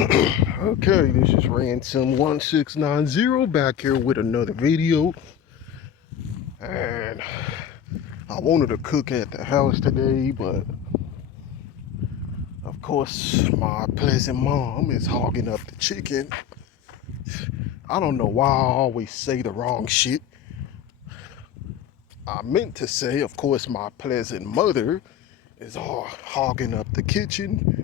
Okay, this is Ransom1690 back here with another video. And I wanted to cook at the house today, but of course my pleasant mom is hogging up the chicken. I don't know why I always say the wrong shit. I meant to say, of course, my pleasant mother is all hogging up the kitchen,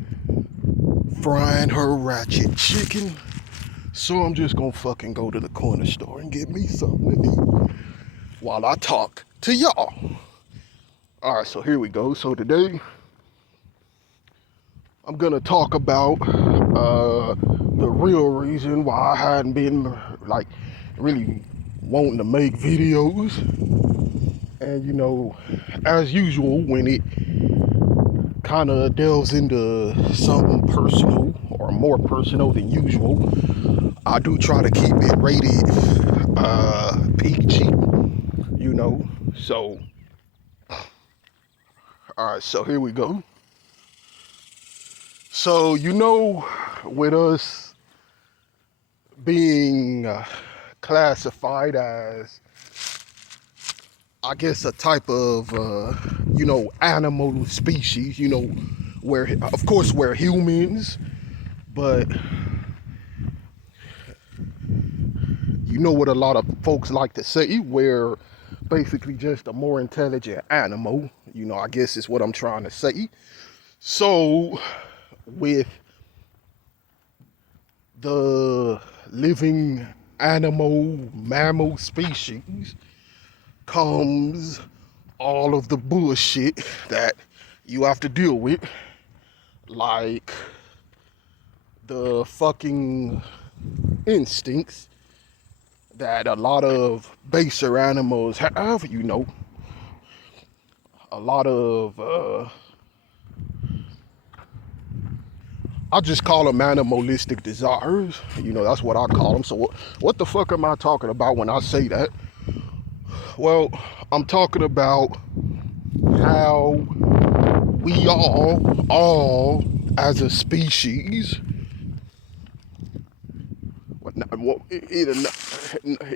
frying her ratchet chicken. So I'm just gonna fucking go to the corner store and get me something to eat while I talk to y'all. Alright, so here we go. So today, I'm gonna talk about the real reason why I hadn't been, like, really wanting to make videos. And, you know, as usual, when it kind of delves into something personal, or more personal than usual, I do try to keep it rated PG, you know. So, alright, so here we go. So, you know, with us being classified as, I guess, a type of, you know, animal species, you know, where, of course, we're humans, but you know what a lot of folks like to say, we're basically just a more intelligent animal, you know, I guess is what I'm trying to say. So, with the living mammal species comes all of the bullshit that you have to deal with, like the fucking instincts that a lot of baser animals have, you know. A lot of, I just call them animalistic desires. You know, that's what I call them. So what the fuck am I talking about when I say that? Well, I'm talking about how we all as a species,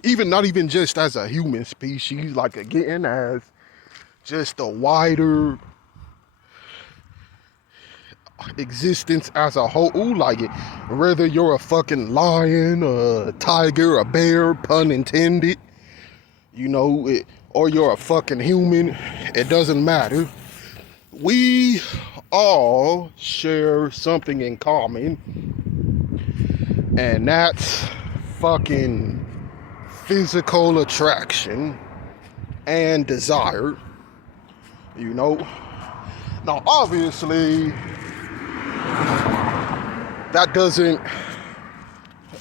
even not even just as a human species, like, again, as just a wider existence as a whole, like, whether you're a fucking lion, a tiger, a bear, pun intended, you know, or you're a fucking human, it doesn't matter. We all share something in common, and that's fucking physical attraction and desire, you know. Now, obviously, that doesn't,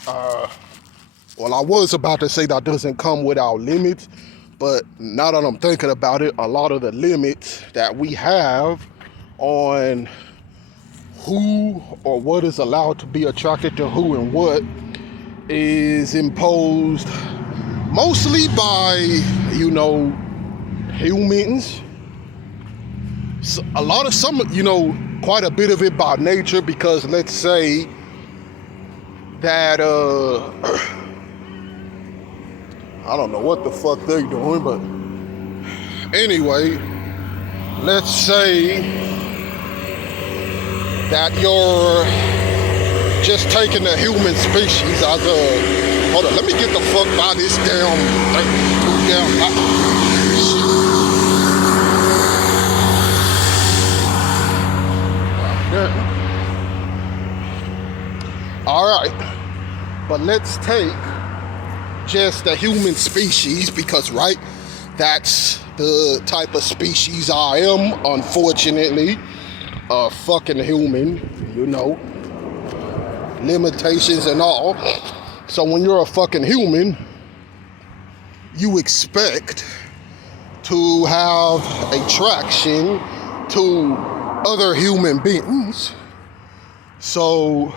well, I was about to say that doesn't come without limits, but now that I'm thinking about it, a lot of the limits that we have on who or what is allowed to be attracted to who and what is imposed mostly by, you know, humans. So you know, quite a bit of it by nature, because let's say that, I don't know what the fuck they're doing, but anyway, let's say that you're just taking the human species as a, hold on, let me get the fuck by this damn Alright, but let's take just the human species, because, right, that's the type of species I am, unfortunately, a fucking human, you know, limitations and all. So when you're a fucking human, you expect to have attraction to other human beings. So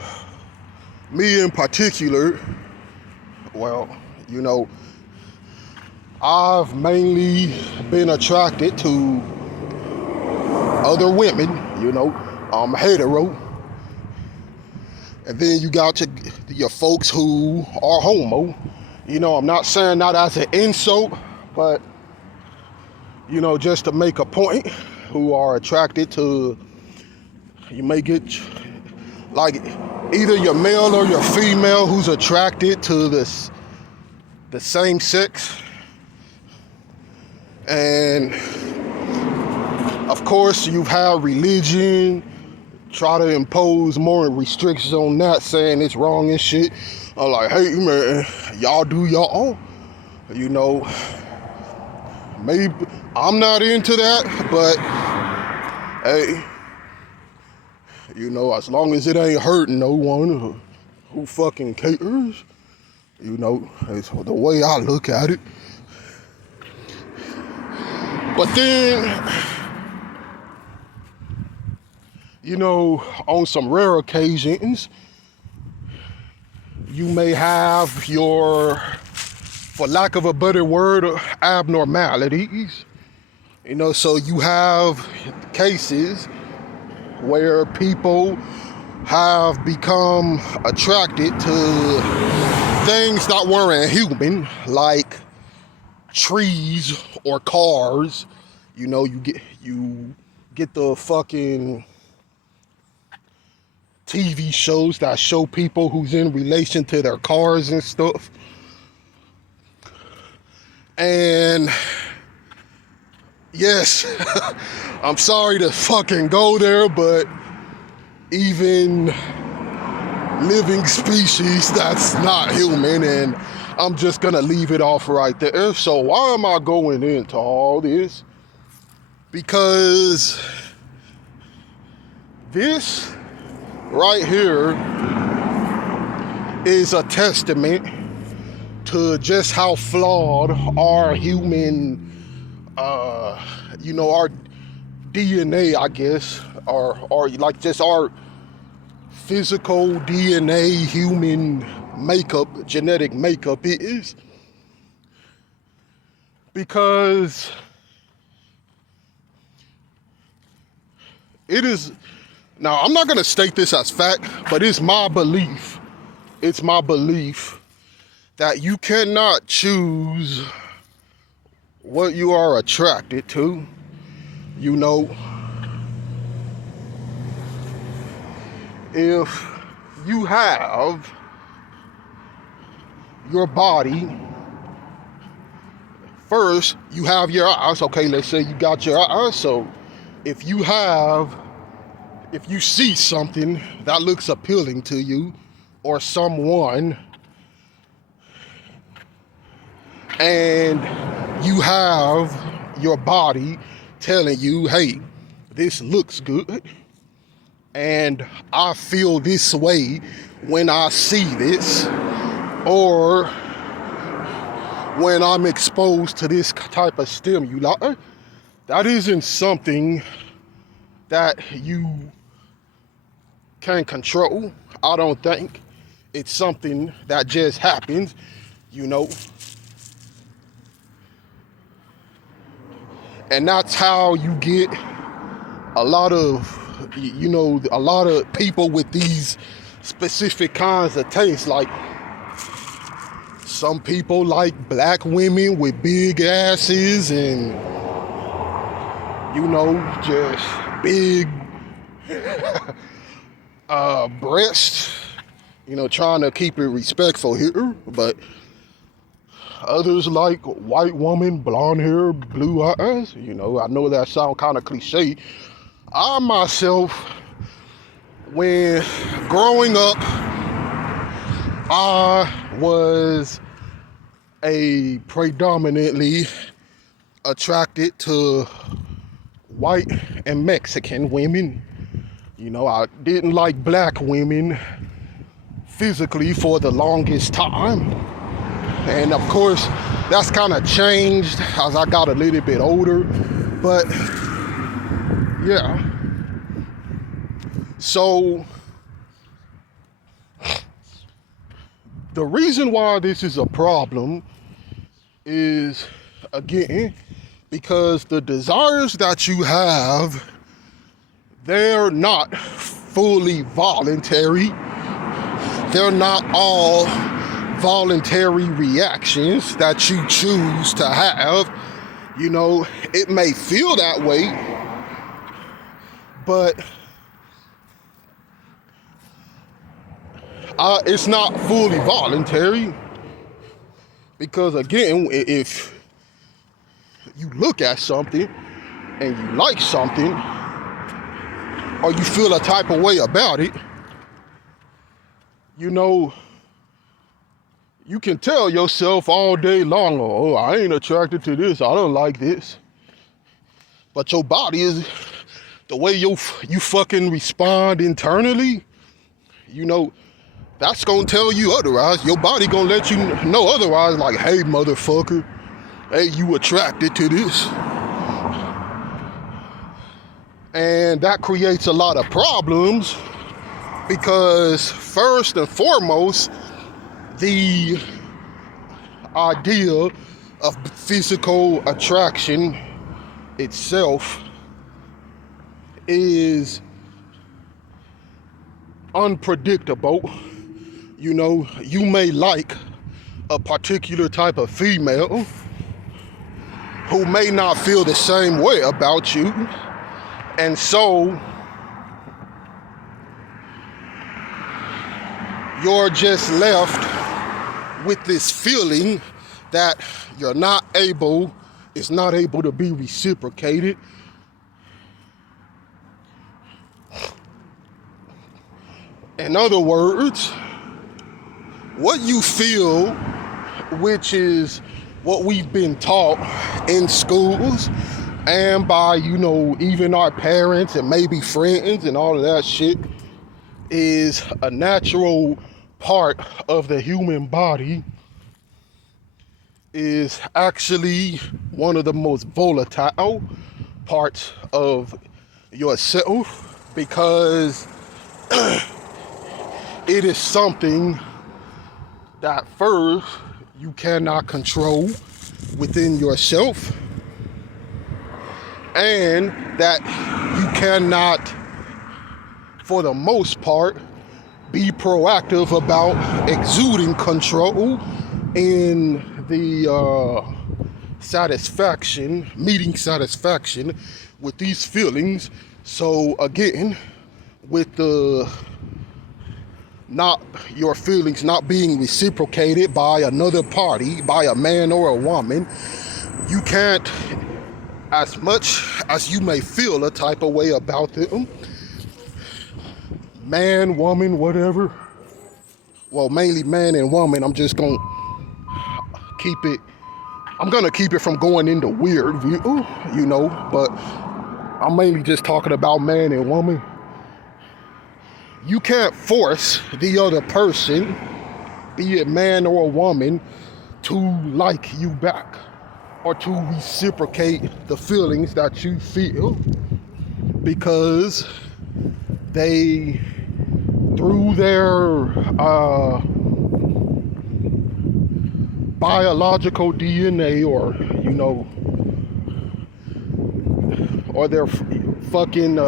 me in particular, well, you know, I've mainly been attracted to other women, you know. I'm hetero. And then you got your folks who are homo. You know, I'm not saying that as an insult, but, you know, just to make a point, who are attracted to, you may get, like, either your male or your female who's attracted to the same sex. And, of course, you have religion try to impose more restrictions on that, saying it's wrong and shit. I'm like, hey man, y'all do y'all. You know, maybe I'm not into that, but hey, you know, as long as it ain't hurting no one, who fucking cares? You know, it's the way I look at it. But then, you know, on some rare occasions, you may have your, for lack of a better word, abnormalities. You know, so you have cases where people have become attracted to things that weren't human, like trees or cars. You know, you get the fucking TV shows that show people who's in relation to their cars and stuff. And yes, I'm sorry to fucking go there, but even living species that's not human, and I'm just gonna leave it off right there. So why am I going into all this? Because this right here is a testament to just how flawed our human, you know, our DNA, I guess, or like just our physical DNA, human makeup, genetic makeup is. Because it is. Now, I'm not going to state this as fact, but it's my belief. It's my belief that you cannot choose what you are attracted to. You know, if you have your body, first you have your eyes. Okay, let's say you got your eyes. So if you see something that looks appealing to you or someone, and you have your body telling you, hey, this looks good, and I feel this way when I see this, or when I'm exposed to this type of stimuli, that isn't something that you can control. I don't think. It's something that just happens, you know. And that's how you get a lot of, you know, a lot of people with these specific kinds of tastes. Like, some people like black women with big asses and, you know, just big breasts, you know, trying to keep it respectful here. But others like white woman, blonde hair, blue eyes. You know, I know that sounds kind of cliche. I myself, when growing up, I was a predominantly attracted to white and Mexican women. You know, I didn't like black women physically for the longest time. And of course, that's kind of changed as I got a little bit older. But yeah. So the reason why this is a problem is, again, because the desires that you have, they're not fully voluntary. they're not all voluntary reactions that you choose to have. You know, it may feel that way, but it's not fully voluntary. Because again, if you look at something and you like something, or you feel a type of way about it, you know, you can tell yourself all day long, oh, I ain't attracted to this, I don't like this. But your body is, the way you fucking respond internally, you know, that's gonna tell you otherwise. Your body gonna let you know otherwise, like, hey, motherfucker, hey, you attracted to this. And that creates a lot of problems because first and foremost, the idea of physical attraction itself is unpredictable. You know, you may like a particular type of female who may not feel the same way about you. And so you're just left with this feeling that it's not able to be reciprocated. In other words, what you feel, which is what we've been taught in schools and by, you know, even our parents and maybe friends and all of that shit, is a natural part of the human body, is actually one of the most volatile parts of yourself, because it is something that first you cannot control within yourself, and that you cannot, for the most part, be proactive about exuding control in the meeting satisfaction with these feelings. So again, with your feelings not being reciprocated by another party, by a man or a woman, you can't, as much as you may feel a type of way about them, man, woman, whatever, well, mainly man and woman, I'm gonna keep it from going into weird, you know, but I'm mainly just talking about man and woman. You can't force the other person, be it man or a woman, to like you back or to reciprocate the feelings that you feel, because they, through their biological DNA, or, you know, or their fucking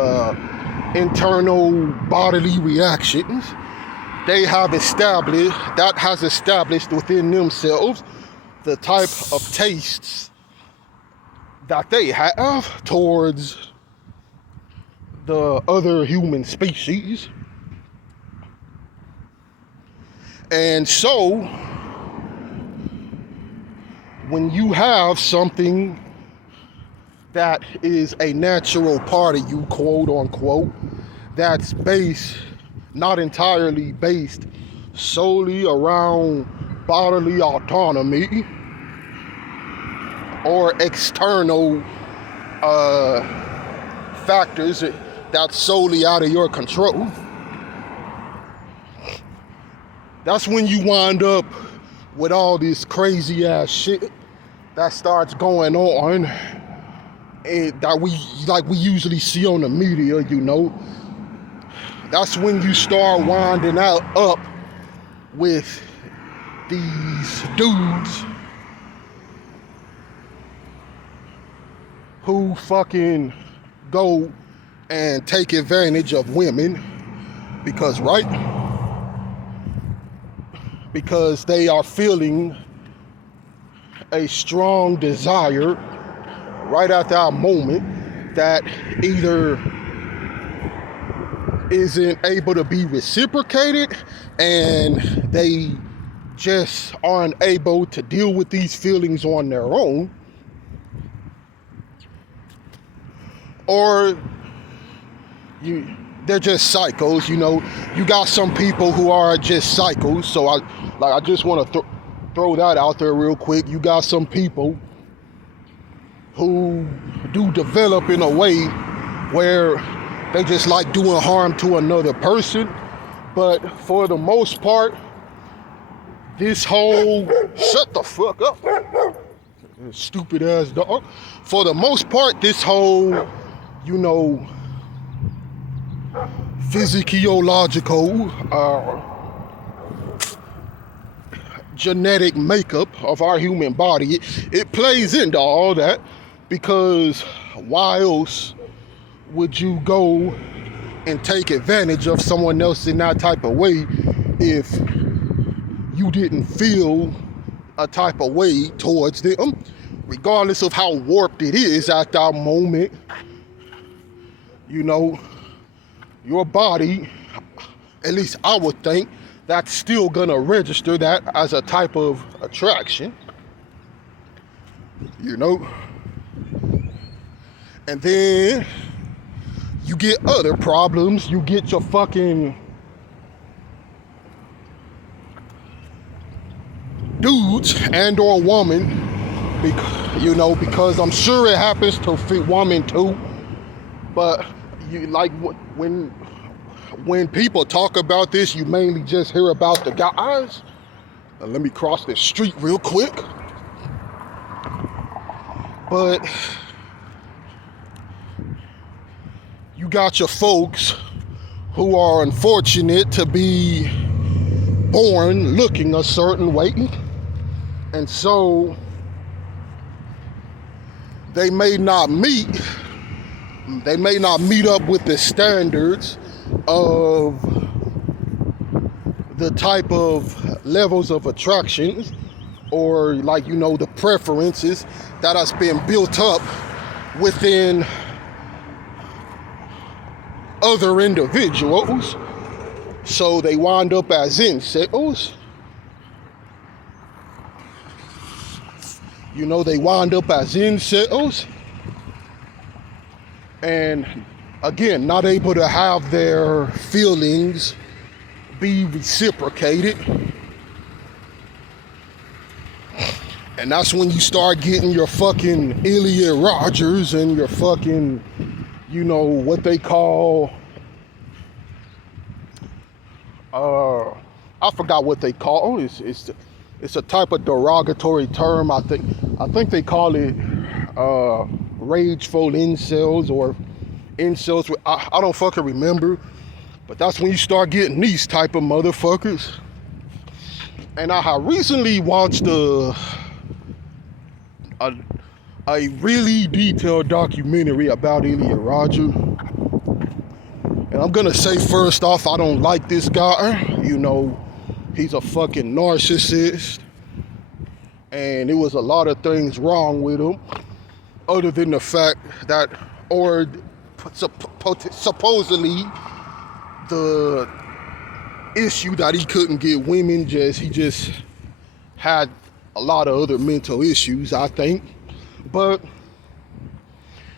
internal bodily reactions, that has established within themselves the type of tastes that they have towards the other human species. And so when you have something that is a natural part of you, quote unquote, that's not entirely based solely around bodily autonomy or external factors that's solely out of your control, that's when you wind up with all this crazy ass shit that starts going on, and that we usually see on the media, you know. That's when you start winding up with these dudes who fucking go and take advantage of women, because, right, because they are feeling a strong desire right at that moment that either isn't able to be reciprocated, and they just aren't able to deal with these feelings on their own, or they're just psychos. You got some people who are just psychos. So I just want to throw that out there real quick. You got some people who do develop in a way where they just like doing harm to another person. But for the most part, this whole shut the fuck up, stupid ass dog. For the most part, this whole physiological genetic makeup of our human body, it plays into all that, because why else would you go and take advantage of someone else in that type of way if you didn't feel a type of way towards them, regardless of how warped it is at that moment? Your body, at least I would think, that's still gonna register that as a type of attraction, and then you get other problems. You get your fucking dudes and or woman, because I'm sure it happens to women too, but when people talk about this, you mainly just hear about the guys. Now, let me cross this street real quick. But you got your folks who are unfortunate to be born looking a certain way, and so they may not meet up with the standards of the type of levels of attractions, or the preferences that has been built up within other individuals. So they wind up as incels. And again, not able to have their feelings be reciprocated. And that's when you start getting your fucking Elliot Rodgers and your fucking, what they call, I forgot what they call it. It's a type of derogatory term. I think they call it rageful incels, or incels. I don't fucking remember. But that's when you start getting these type of motherfuckers. And I have recently watched a really detailed documentary about Elliot Rodgers. And I'm gonna say first off, I don't like this guy. He's a fucking narcissist. And there was a lot of things wrong with him, other than the fact that, or supposedly, the issue that he couldn't get women, he just had a lot of other mental issues, I think. But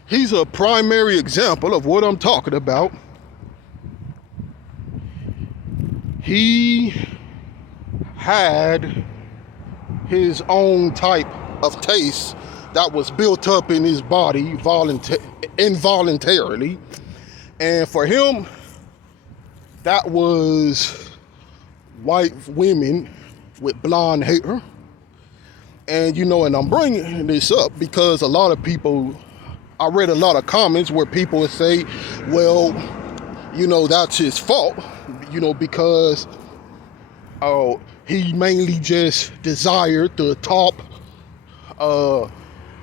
he's a primary example of what I'm talking about. He had his own type of taste that was built up in his body involuntarily. And for him, that was white women with blonde hair. And and I'm bringing this up because a lot of people, I read a lot of comments where people would say, well, that's his fault, because he mainly just desired the top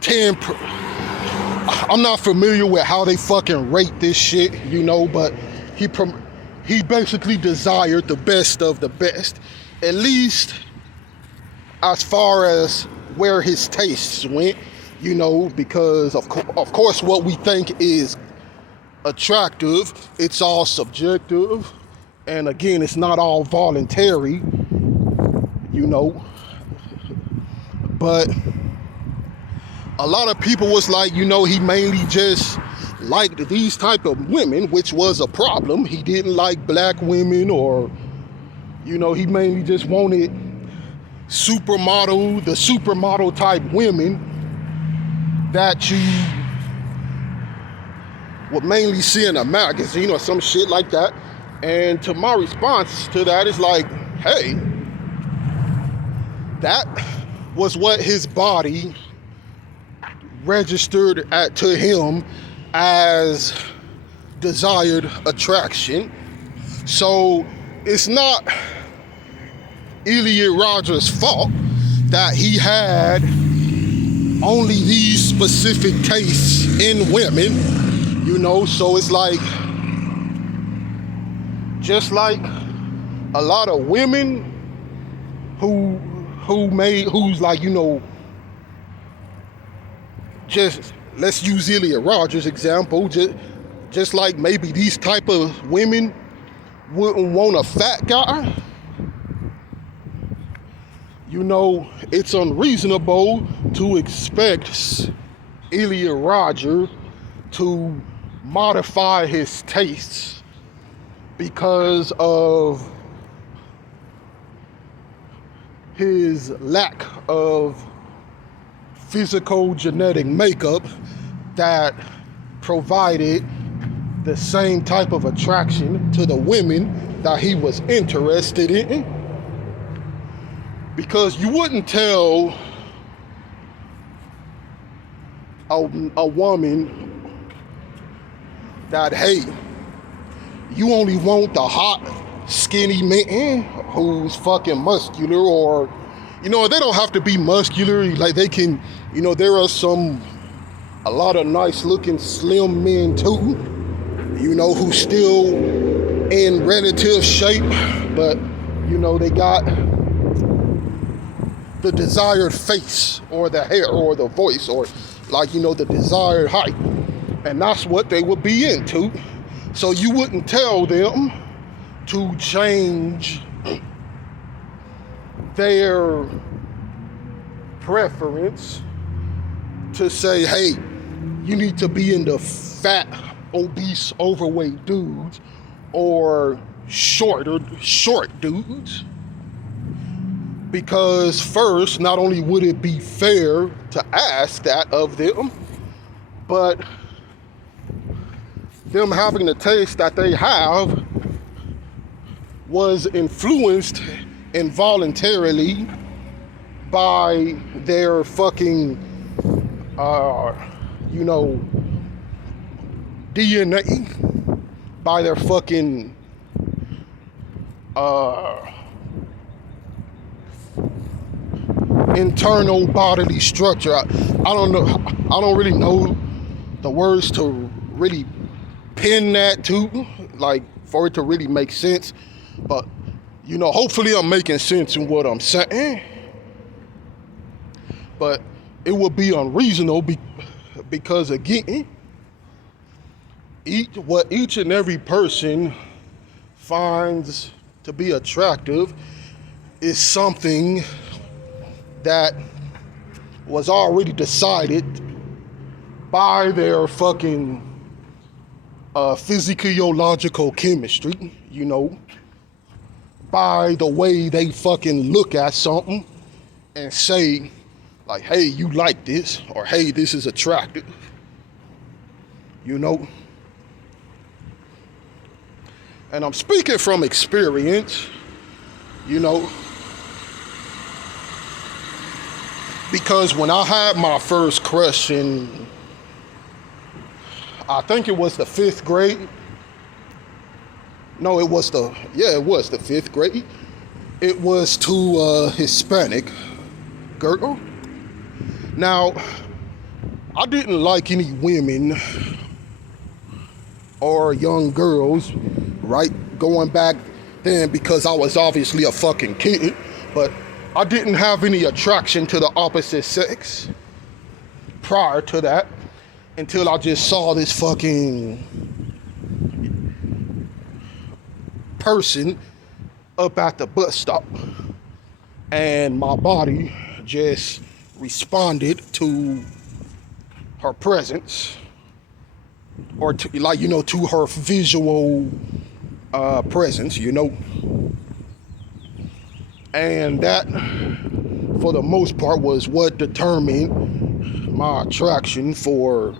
10. I'm not familiar with how they fucking rate this shit, but he basically desired the best of the best, at least as far as where his tastes went, because of course what we think is attractive, it's all subjective, and again, it's not all voluntary, but a lot of people was like, he mainly just liked these type of women, which was a problem. He didn't like black women, or he mainly just wanted the supermodel type women that you would mainly see in a magazine or some shit like that. And to my response to that is like, hey, that was what his body registered to him as desired attraction. So it's not Elliot Rodgers' fault that he had only these specific tastes in women, so it's like, just like a lot of women who's like, just let's use Elliot Rodgers' example, just like maybe these type of women wouldn't want a fat guy. It's unreasonable to expect Elliot Rodgers to modify his tastes because of his lack of physical genetic makeup that provided the same type of attraction to the women that he was interested in. Because you wouldn't tell a woman that, hey, you only want the hot, skinny man who's fucking muscular, or, they don't have to be muscular. Like, they can, there are a lot of nice looking slim men too, who still in relative shape, but, they got the desired face or the hair or the voice or the desired height. And that's what they would be into. So you wouldn't tell them to change their preference to say, hey, you need to be into fat, obese, overweight dudes or short dudes. Because first, not only would it be fair to ask that of them, but them having the taste that they have was influenced involuntarily by their fucking, DNA, by their fucking, internal bodily structure. I don't really know the words to really pin that to, like, for it to really make sense. But, hopefully I'm making sense in what I'm saying. But it would be unreasonable because, again, what each and every person finds to be attractive is something that was already decided by their fucking physiological chemistry, by the way they fucking look at something and say, like, hey, you like this, or hey, this is attractive, And I'm speaking from experience, because when I had my first crush in, I think it was the 5th grade. No, it was the 5th grade. It was to a Hispanic girl. Now, I didn't like any women or young girls, right, going back then, because I was obviously a fucking kid, but I didn't have any attraction to the opposite sex prior to that until I just saw this fucking person up at the bus stop, and my body just responded to her presence, or to, like, you know, to her visual presence, you know. And that, for the most part, was what determined my attraction for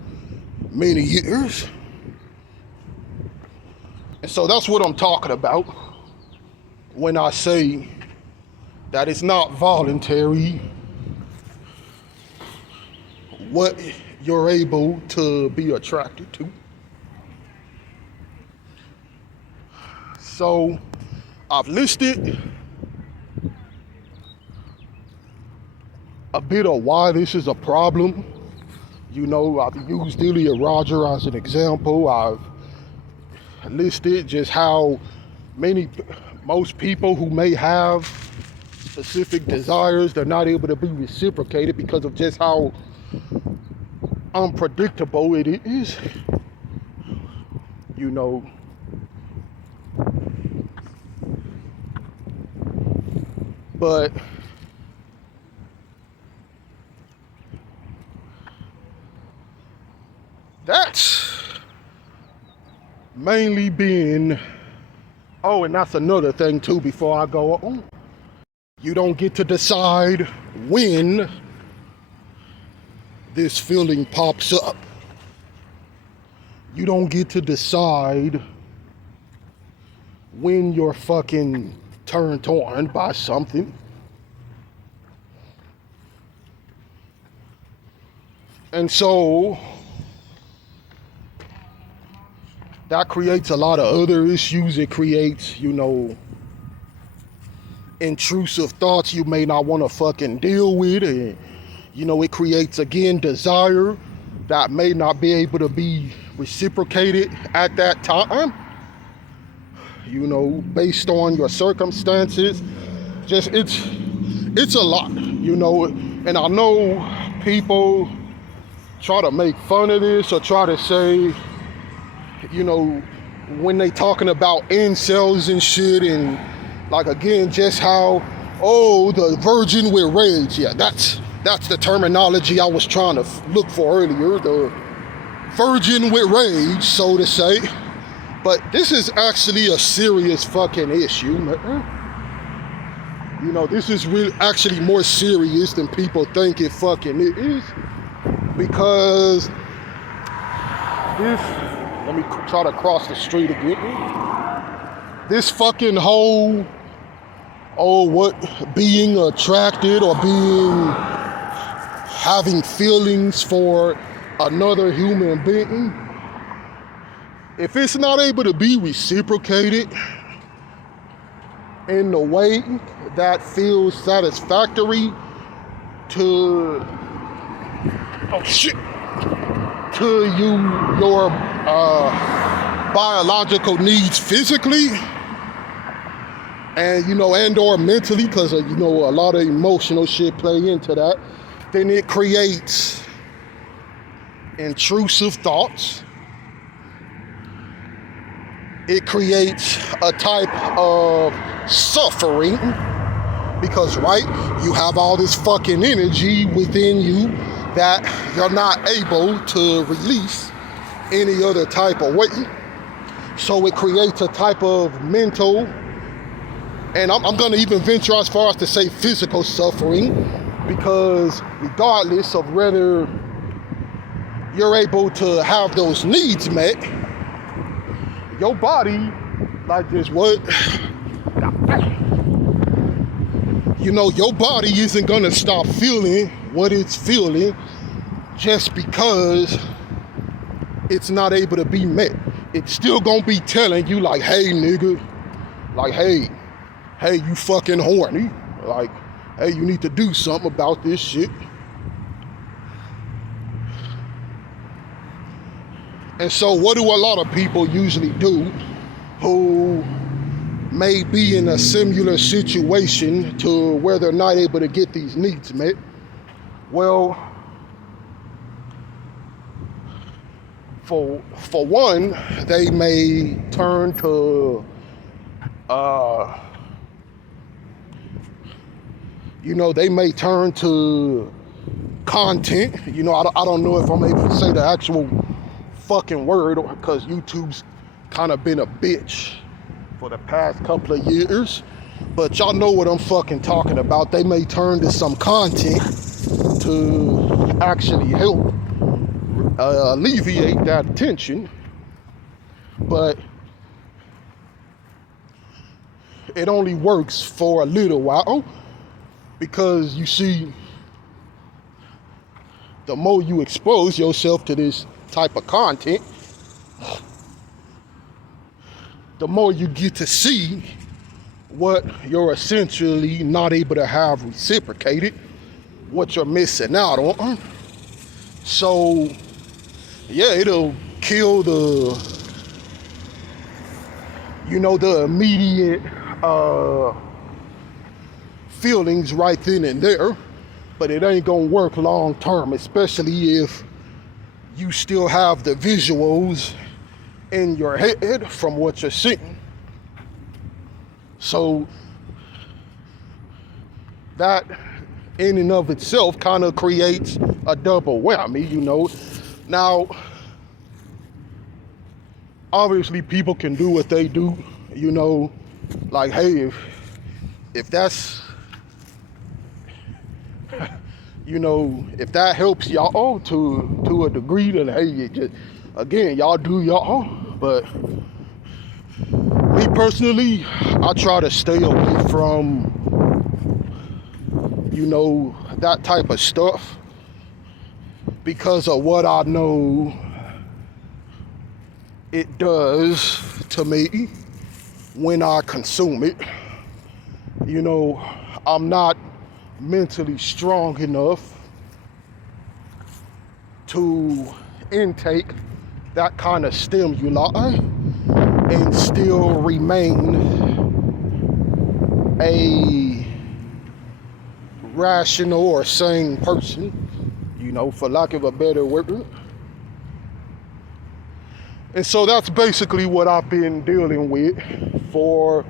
many years. And so that's what I'm talking about when I say that it's not voluntary what you're able to be attracted to. So I've listed a bit of why this is a problem. You know, I've used Delia Roger as an example. I've listed just how most people who may have specific desires, they're not able to be reciprocated because of just how unpredictable it is. You know, but that's mainly been, oh, and that's another thing too before I go on. You don't get to decide when this feeling pops up. You don't get to decide when you're fucking turned on by something. And so that creates a lot of other issues. It creates, you know, intrusive thoughts you may not want to fucking deal with. And, you know, it creates, again, desire that may not be able to be reciprocated at that time. You know, based on your circumstances. Just, it's a lot, you know. And I know people try to make fun of this or try to say, you know, when they talking about incels and shit, and like, again, just how, oh, the virgin with rage. Yeah, that's the terminology I was trying to look for earlier, the virgin with rage, so to say. But this is actually a serious fucking issue, man. You know, this is really actually more serious than people think it fucking is, because this, let me try to cross the street again. This fucking whole, what being attracted or having feelings for another human being, if it's not able to be reciprocated in the way that feels satisfactory to, to your biological needs physically, and, you know, and or mentally, because, you know, a lot of emotional shit play into that, then it creates intrusive thoughts. It creates a type of suffering because, right, you have all this fucking energy within you that you're not able to release any other type of way. So it creates a type of mental, and I'm gonna even venture as far as to say physical suffering, because regardless of whether you're able to have those needs met, your body, like this, you know, your body isn't gonna stop feeling what it's feeling just because it's not able to be met. It's still gonna be telling you, like, hey, nigga, like, hey, you fucking horny. Like, hey, you need to do something about this shit. And so what do a lot of people usually do who may be in a similar situation to where they're not able to get these needs met. Well, for one, they may turn to they may turn to content. I don't know if I'm able to say the actual fucking word because YouTube's kind of been a bitch for the past couple of years. But y'all know what I'm fucking talking about. They may turn to some content to actually help alleviate that tension. But it only works for a little while because you see, the more you expose yourself to this type of content, the more you get to see what you're essentially not able to have reciprocated, what you're missing out on. So, yeah, it'll kill the immediate feelings right then and there, but it ain't gonna work long term, especially if you still have the visuals in your head from what you're seeing. So that in and of itself kind of creates a double whammy, Now, obviously people can do what they do, like, hey, if that's, if that helps y'all to a degree, then hey, y'all do y'all. But me personally, I try to stay away from, that type of stuff because of what I know it does to me when I consume it. I'm not mentally strong enough to intake that kind of stimuli and still remain a rational or sane person, for lack of a better word. And so that's basically what I've been dealing with for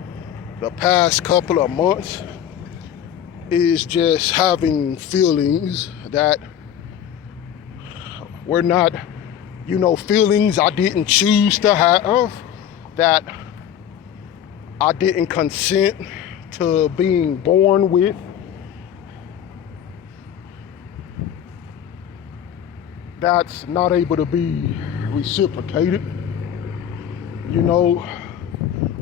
the past couple of months, is just having feelings that were not, feelings I didn't choose to have, that I didn't consent to being born with. That's not able to be reciprocated.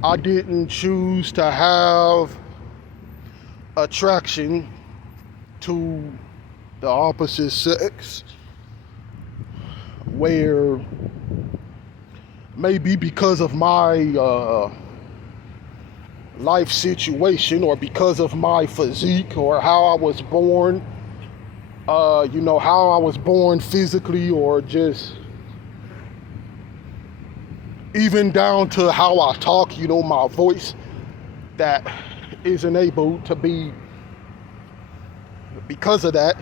I didn't choose to have attraction to the opposite sex, where maybe because of my life situation or because of my physique or how I was born, how I was born physically, or just even down to how I talk, my voice, that isn't able to be, because of that,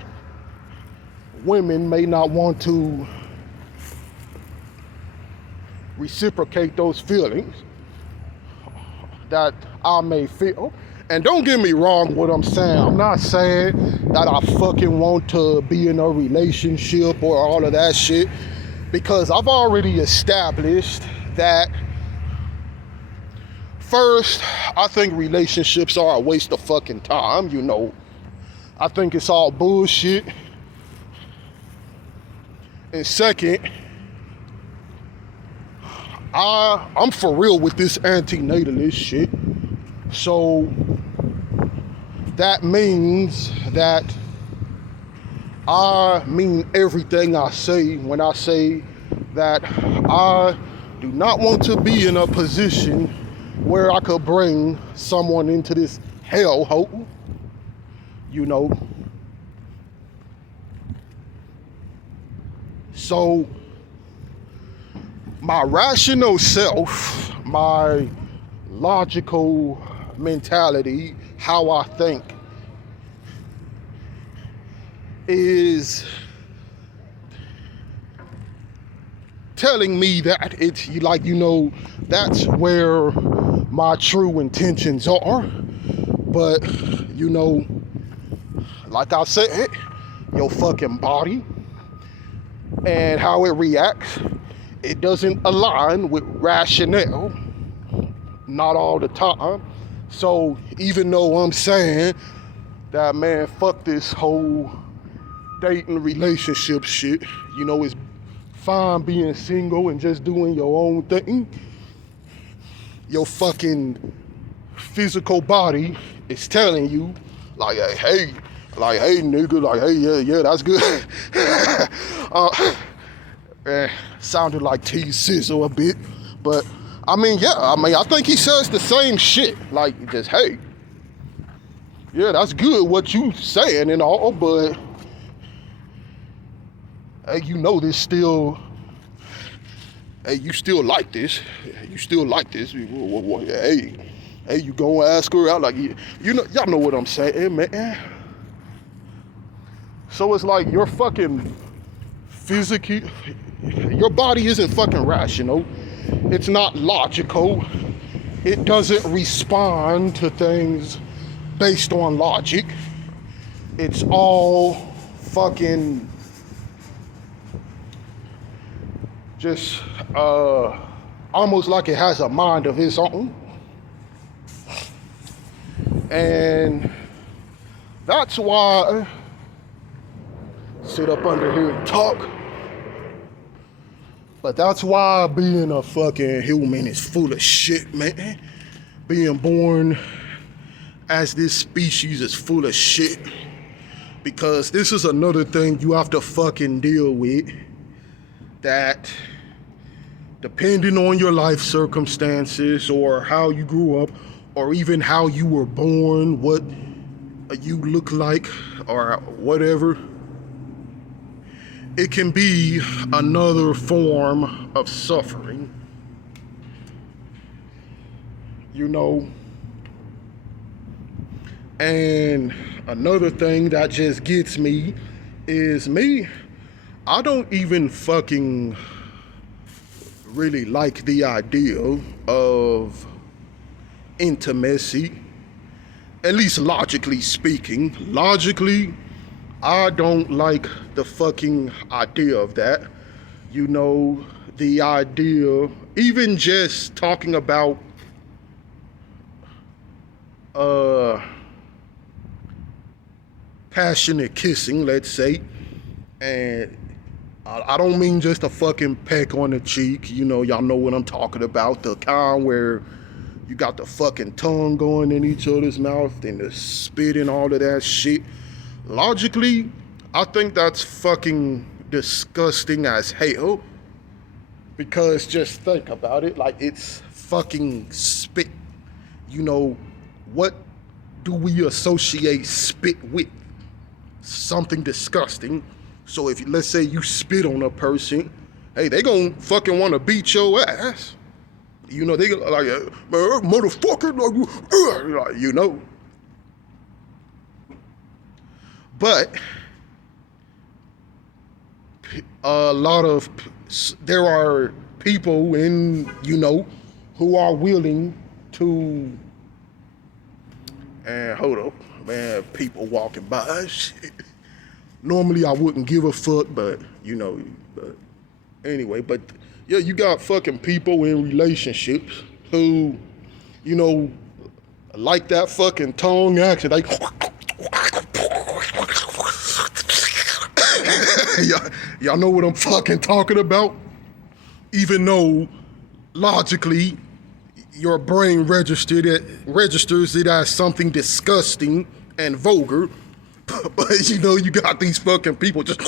women may not want to reciprocate those feelings that I may feel. And don't get me wrong what I'm saying. I'm not saying that I fucking want to be in a relationship or all of that shit, because I've already established that, first, I think relationships are a waste of fucking time, I think it's all bullshit. And second, I'm for real with this anti-natalist shit. So that means that I mean everything I say when I say that I do not want to be in a position where I could bring someone into this hellhole, So my rational self, my logical mentality, how I think, is telling me that it's like, that's where my true intentions are. But, like I said, your fucking body and how it reacts, it doesn't align with rationale, not all the time. So even though I'm saying that, man, fuck this whole dating relationship shit, it's fine being single and just doing your own thing, your fucking physical body is telling you, like, hey, nigga, like, hey, yeah, that's good. Sounded like T-Sizzle a bit, but I think he says the same shit, like, just, hey, yeah, that's good what you saying and all, but hey, this still, hey, you still like this, hey, you gonna ask her out, like, y'all know what I'm saying, man. So it's like your fucking physically, your body isn't fucking rational. It's not logical. It doesn't respond to things based on logic. It's all fucking just almost like it has a mind of its own. And that's why I sit up under here and talk. But that's why being a fucking human is full of shit, man. Being born as this species is full of shit. Because this is another thing you have to fucking deal with. That depending on your life circumstances or how you grew up or even how you were born, what you look like or whatever, it can be another form of suffering. And another thing that just gets me is I don't even fucking really like the idea of intimacy, at least logically speaking. Logically, I don't like the fucking idea of that. The idea, even just talking about passionate kissing, let's say, and I don't mean just a fucking peck on the cheek, y'all know what I'm talking about, the kind where you got the fucking tongue going in each other's mouth and the spit and all of that shit. Logically, I think that's fucking disgusting as hell, because just think about it, like, it's fucking spit. What do we associate spit with? Something disgusting. So if, let's say you spit on a person, hey, they gonna fucking wanna beat your ass. They gonna like, motherfucker, like, But there are people who are willing to, and hold up, man, people walking by, shit. Normally I wouldn't give a fuck, but but anyway, but yeah, you got fucking people in relationships who, like that fucking tongue action, like, y'all know what I'm fucking talking about? Even though logically your brain registers it as something disgusting and vulgar, but you got these fucking people just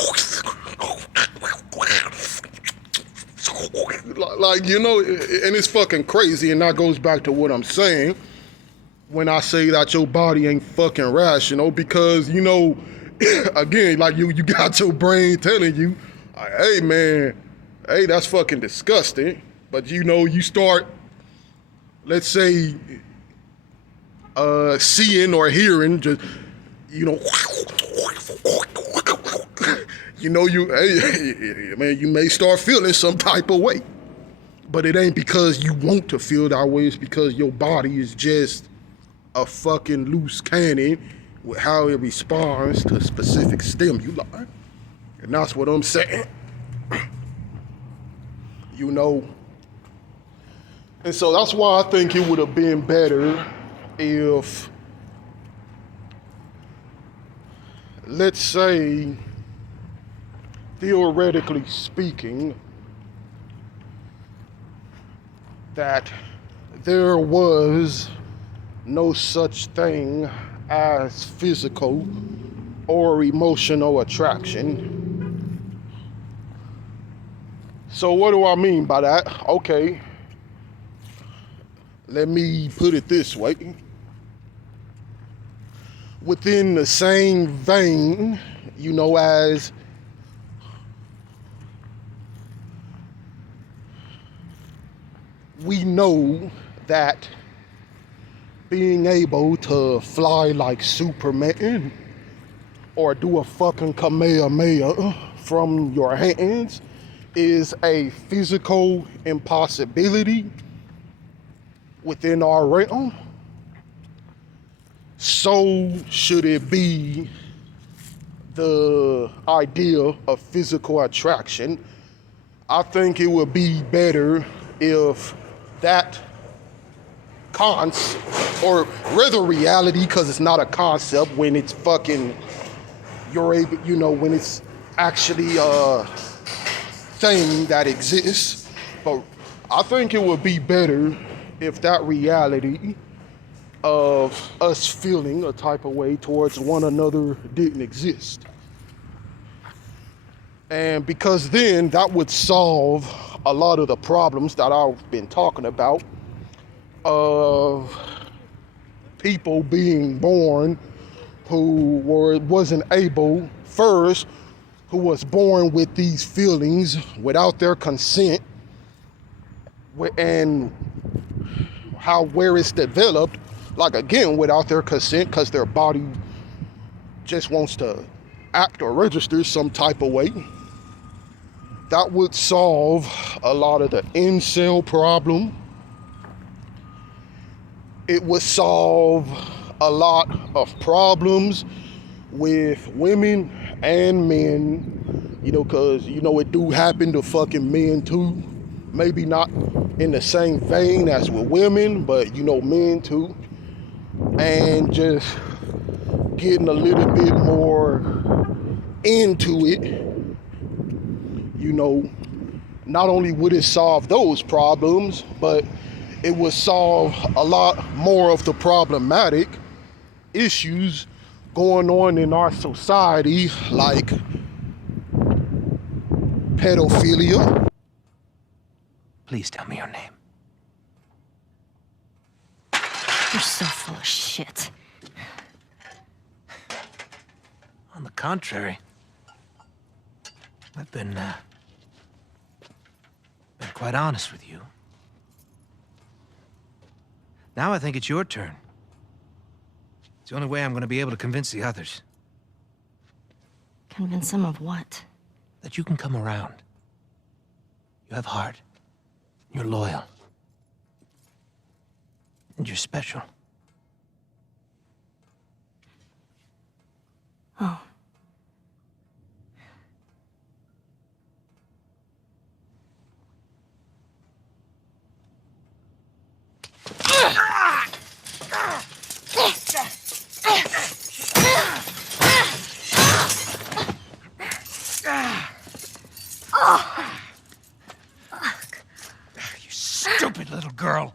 like, and it's fucking crazy. And that goes back to what I'm saying when I say that your body ain't fucking rational, because again, like, you got your brain telling you, hey man, hey, that's fucking disgusting. But you start let's say, seeing or hearing, just, you know, hey, man, you may start feeling some type of way. But it ain't because you want to feel that way, it's because your body is just a fucking loose cannon with how it responds to specific stimuli. And that's what I'm saying. You know, and so that's why I think it would have been better if, let's say, theoretically speaking, that there was no such thing as physical or emotional attraction. So what do I mean by that? Okay, let me put it this way. Within the same vein, you know, as we know that being able to fly like Superman or do a fucking Kamehameha from your hands is a physical impossibility within our realm, so should it be the idea of physical attraction. I think it would be better if that concept, or rather reality, because it's not a concept when it's fucking, you're able, you know, when it's actually a thing that exists. But I think it would be better if that reality of us feeling a type of way towards one another didn't exist. And because then that would solve a lot of the problems that I've been talking about of people being born who wasn't able, first, who was born with these feelings without their consent, and where it's developed, like again, without their consent, because their body just wants to act or register some type of way. That would solve a lot of the incel problem. It would solve a lot of problems with women and men, you know, because, you know, it do happen to fucking men too. Maybe not in the same vein as with women, but, you know, men too. And just getting a little bit more into it, you know, not only would it solve those problems, but it would solve a lot more of the problematic issues going on in our society, like pedophilia. Please tell me your name. You're so full of shit. On the contrary, I've been quite honest with you. Now I think it's your turn. It's the only way I'm gonna be able to convince the others. Convince them of what? That you can come around. You have heart. You're loyal. And you're special. Oh. You stupid little girl.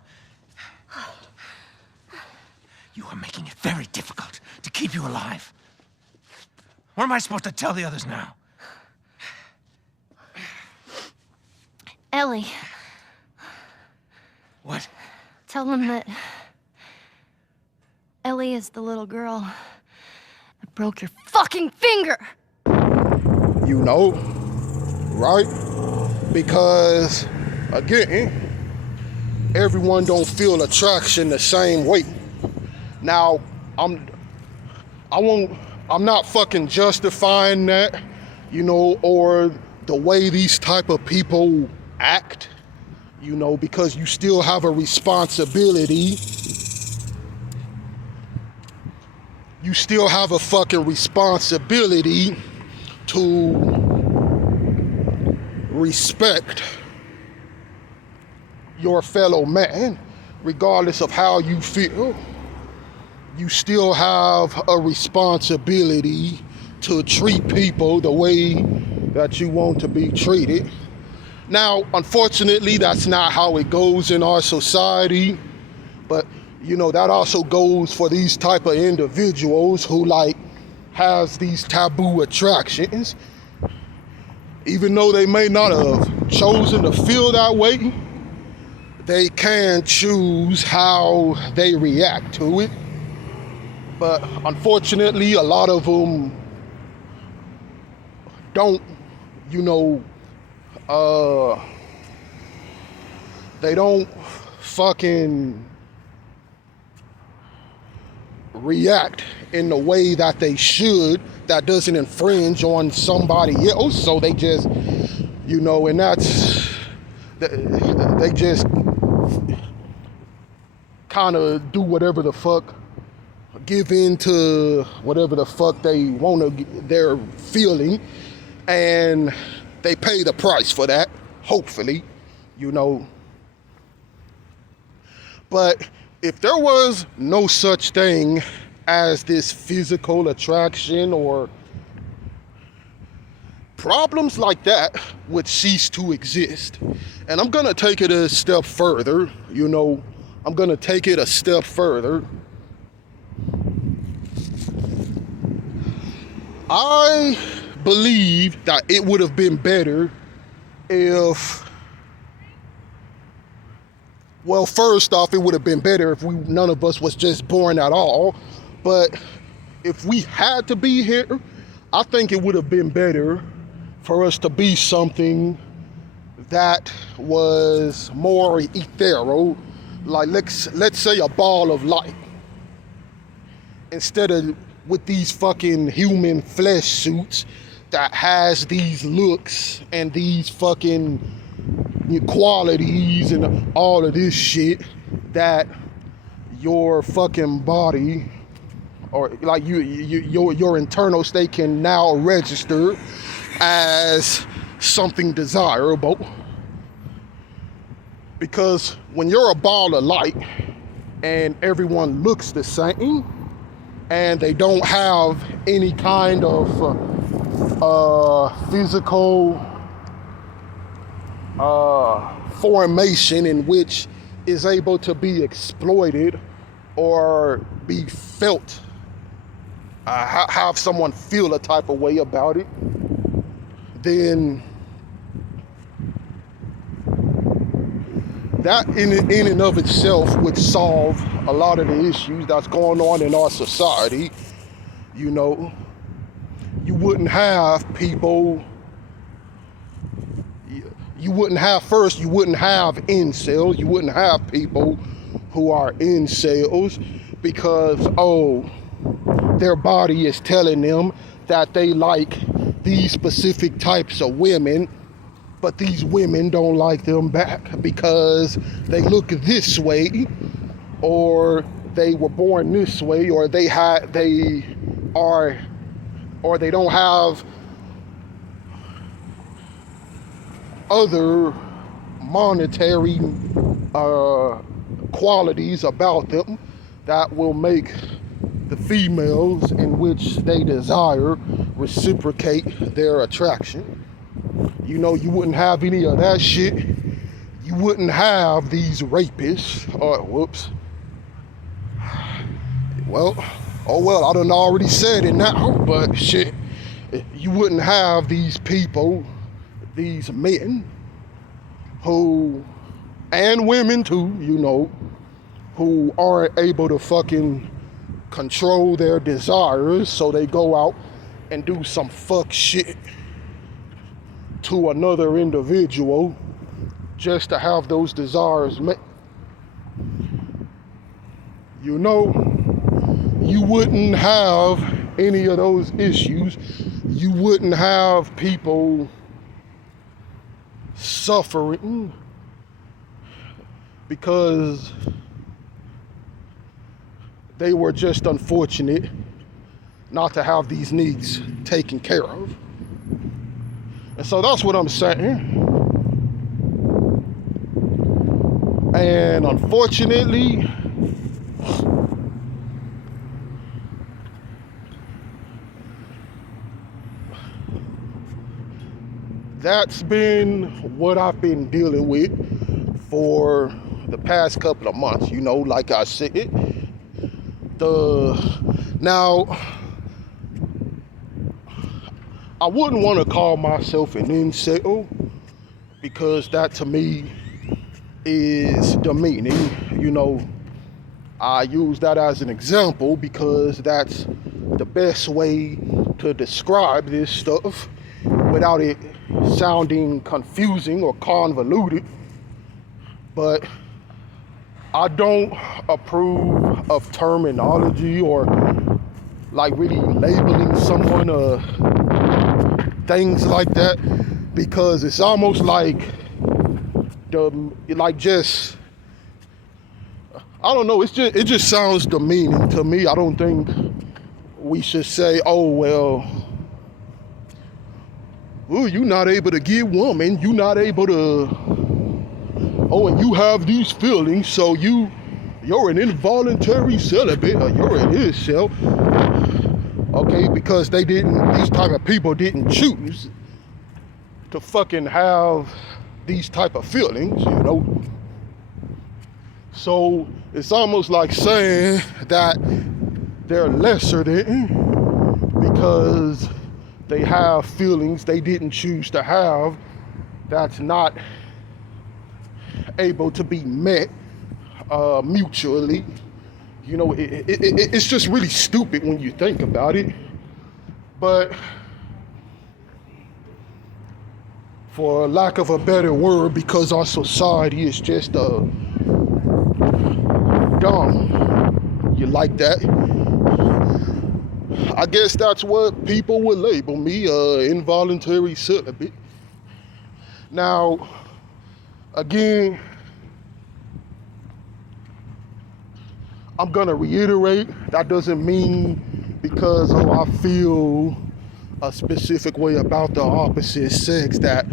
You are making it very difficult to keep you alive. What am I supposed to tell the others now? Ellie. What? Tell them that Ellie is the little girl that broke your fucking finger. You know, right? Because, again, everyone don't feel attraction the same way. Now, I'm not fucking justifying that, or the way these type of people act, because you still have a responsibility. You still have a fucking responsibility to respect your fellow man, regardless of how you feel. You still have a responsibility to treat people the way that you want to be treated. Now, unfortunately, that's not how it goes in our society, but that also goes for these type of individuals who has these taboo attractions. Even though they may not have chosen to feel that way, they can choose how they react to it. But unfortunately, a lot of them don't, they don't fucking react in the way that they should, that doesn't infringe on somebody else. So they just, and that's, they just kind of do whatever the fuck, give in to whatever the fuck they want to, they're feeling, and they pay the price for that, hopefully, But if there was no such thing as this physical attraction, or problems like that would cease to exist. And I'm gonna take it a step further, I'm gonna take it a step further. I believe that it would have been better if, well, first off, it would have been better if none of us was just born at all. But if we had to be here, I think it would have been better for us to be something that was more ethereal, like let's say a ball of light, instead of with these fucking human flesh suits that has these looks and these fucking qualities and all of this shit that your fucking body, or like your internal state, can now register as something desirable. Because when you're a ball of light and everyone looks the same and they don't have any kind of physical formation in which is able to be exploited or be felt, have someone feel a type of way about it, then that in and of itself would solve a lot of the issues that's going on in our society. You wouldn't have people, you wouldn't have incels, you wouldn't have people who are incels because, their body is telling them that they like these specific types of women, but these women don't like them back because they look this way, or they were born this way, or they don't have other monetary qualities about them that will make the females in which they desire reciprocate their attraction. You wouldn't have any of that shit. You wouldn't have these rapists, I done already said it now, but shit, you wouldn't have these people, these men who, and women too, who aren't able to fucking control their desires, so they go out and do some fuck shit to another individual just to have those desires met. you know, you wouldn't have any of those issues. You wouldn't have people suffering because they were just unfortunate not to have these needs taken care of. And so that's what I'm saying. And unfortunately, that's been what I've been dealing with for the past couple of months. You know, like I said, now I wouldn't want to call myself an incel because that to me is demeaning. You know, I use that as an example because that's the best way to describe this stuff without it sounding confusing or convoluted. But I don't approve of terminology or like really labeling someone things like that, because it's almost like just I don't know, it just sounds demeaning to me. I don't think we should say, oh well, you're not able to get woman, you're not able to, oh, and you have these feelings, so you're an involuntary celibate, or you're an incel. Okay, because these type of people didn't choose to fucking have these type of feelings, you know. So it's almost like saying that they're lesser than because they have feelings they didn't choose to have that's not able to be met mutually. You know, it's just really stupid when you think about it. But for lack of a better word, because our society is just dumb, you like that? I guess that's what people would label me, involuntary celibate. Now, again, I'm gonna reiterate, that doesn't mean because I feel a specific way about the opposite sex that,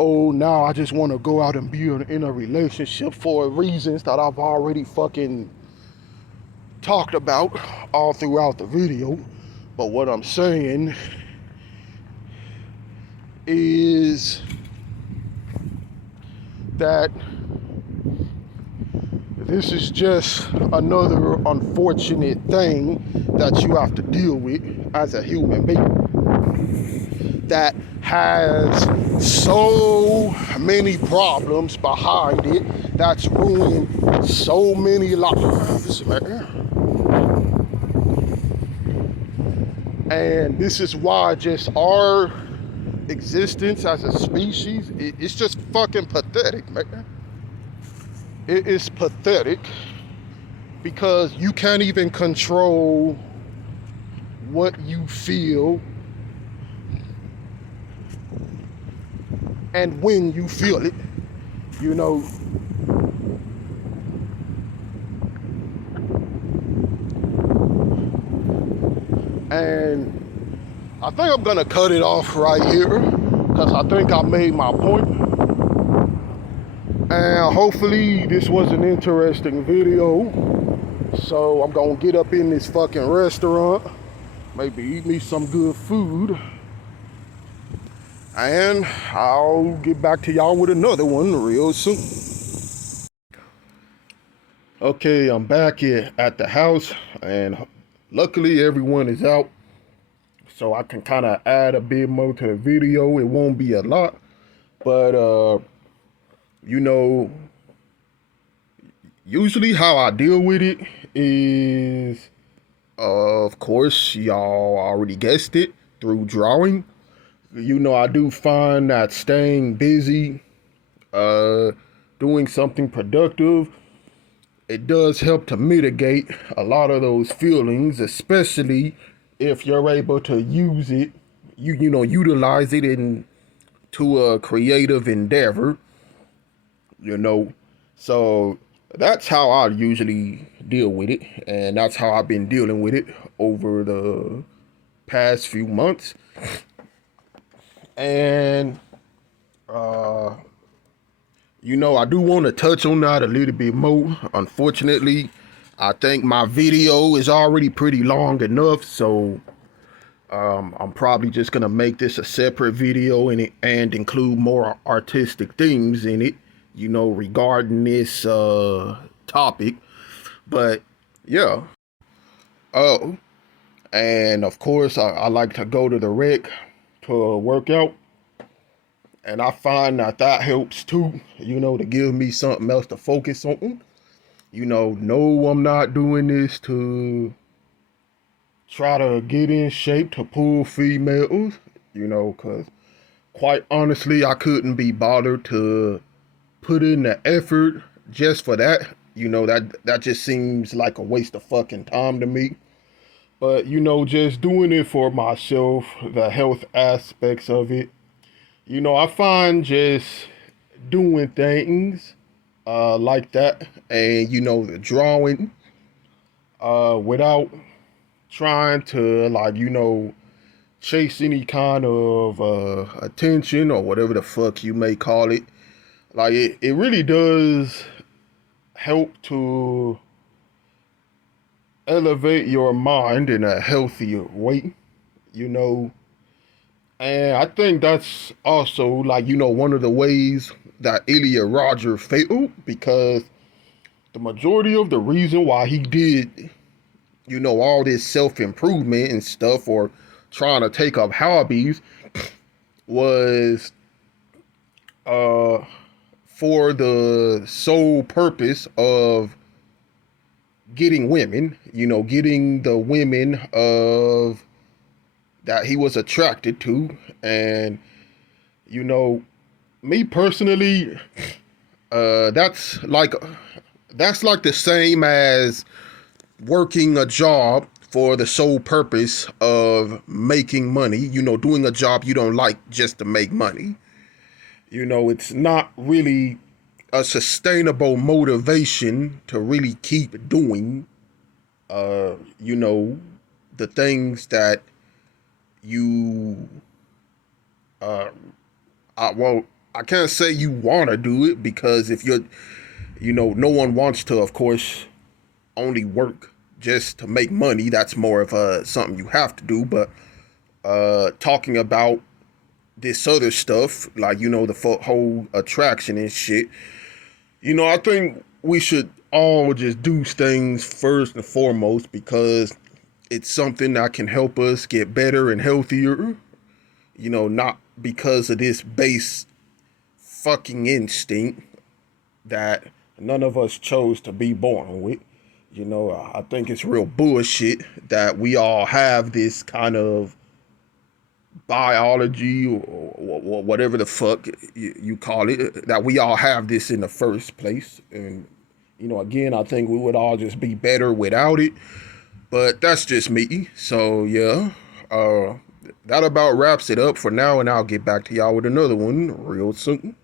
now I just want to go out and be in a relationship for reasons that I've already fucking talked about all throughout the video. But what I'm saying is that this is just another unfortunate thing that you have to deal with as a human being that has so many problems behind it that's ruined so many lives, man. And this is why just our existence as a species, it's just fucking pathetic, man. It is pathetic because you can't even control what you feel and when you feel it, you know. And I think I'm gonna cut it off right here because I think I made my point. And hopefully this was an interesting video. So I'm gonna get up in this fucking restaurant, maybe eat me some good food, and I'll get back to y'all with another one real soon. Okay, I'm back here at the house, and luckily everyone is out, so I can kind of add a bit more to the video. It won't be a lot, but you know, usually how I deal with it is, of course, y'all already guessed it, through drawing. You know, I do find that staying busy, doing something productive it does help to mitigate a lot of those feelings, especially if you're able to use it, utilize it into a creative endeavor, you know. So that's how I usually deal with it, and that's how I've been dealing with it over the past few months. And I do want to touch on that a little bit more. Unfortunately, I think my video is already pretty long enough, so I'm probably just gonna make this a separate video and include more artistic themes in it, regarding this topic. But yeah. Oh, and of course, I like to go to the rec to work out. And I find that helps too, to give me something else to focus on. No, I'm not doing this to try to get in shape to pull females, because quite honestly, I couldn't be bothered to put in the effort just for that. That just seems like a waste of fucking time to me. But, just doing it for myself, the health aspects of it, I find just doing things like that, and the drawing without trying to, like, chase any kind of attention or whatever the fuck you may call it. Like, it really does help to elevate your mind in a healthier way, you know. And I think that's also, like, one of the ways that Ilya Roger failed, because the majority of the reason why he did, all this self-improvement and stuff, or trying to take up hobbies, was for the sole purpose of getting women, getting the women of that he was attracted to. And me personally, that's like the same as working a job for the sole purpose of making money, doing a job you don't like just to make money. It's not really a sustainable motivation to really keep doing, the things that you, I can't say you want to do it, because if you're, no one wants to, of course, only work just to make money. That's more of something you have to do. But talking about this other stuff, like, the whole attraction and shit, I think we should all just do things first and foremost, because it's something that can help us get better and healthier, not because of this base fucking instinct that none of us chose to be born with. I think it's real bullshit that we all have this kind of biology, or whatever the fuck you call it, that we all have this in the first place. And, again, I think we would all just be better without it. But that's just me. So, yeah, that about wraps it up for now, and I'll get back to y'all with another one real soon.